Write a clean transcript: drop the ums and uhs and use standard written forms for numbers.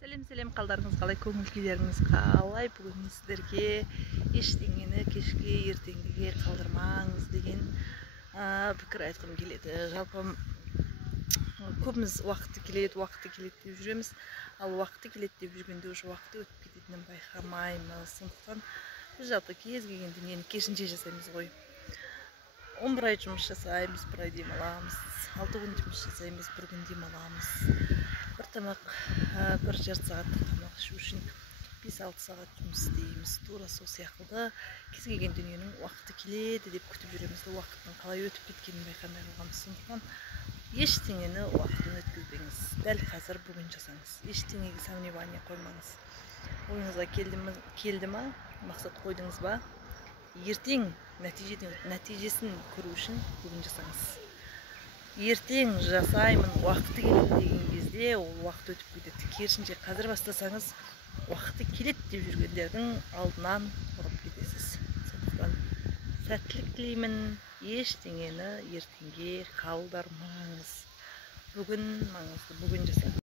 Сәлем қалдарыңыз қалай, көңіл күйлеріңіз қалай? Бүгін сіздерге ештеңені кешке ертеңгіге қалдырмаңыз деген пікір айтқым келеді. Жалпы көбіміз уақыты келеді деп жүреміз, ал уақыты келеді деп жүргенде уже уақыты өтіп кететінін байқамаймыз. Сондықтан біз жалпы кез келген дүниені керісінше жасаймыз ғой. 11 ай жұмыс жасаймыз, бір ай демаламыз, 6 күн жұмыс жасаймыз, бір күн демаламыз. Бір тамақ, бір жарты сағаттық тамақ ішу үшін 5-6 сағат жұмыс істейміз. Тура сол сияқты кез келген дүниенің уақыты келеді деп күтіп жүреміз, уақыттың қалай өтіп кеткенін байқамай қалғанбыз. Сондықтан ештеңені уақытын өткізбеңіз. Дәл қазір бүгін жасаңыз. Ештеңеге сомневание қоймаңыз. Ойыңызға келді ма, мақсат қойдыңыз ба? Ертең нәтижесін көру үшін бүгін жасаңыз. Ертең жасаймын, уақыты келеді деген кезде ол уақыт өтіп кетеді. Керісінше қазір бастасаңыз, уақыты келеді деп жүргендердің алдынан ұрып кетесіз. Сондықтан сәттілік тілеймін, ештеңені ертеңге қалдырмаңыз. Бүгін маңызды, бүгін жасаңыз.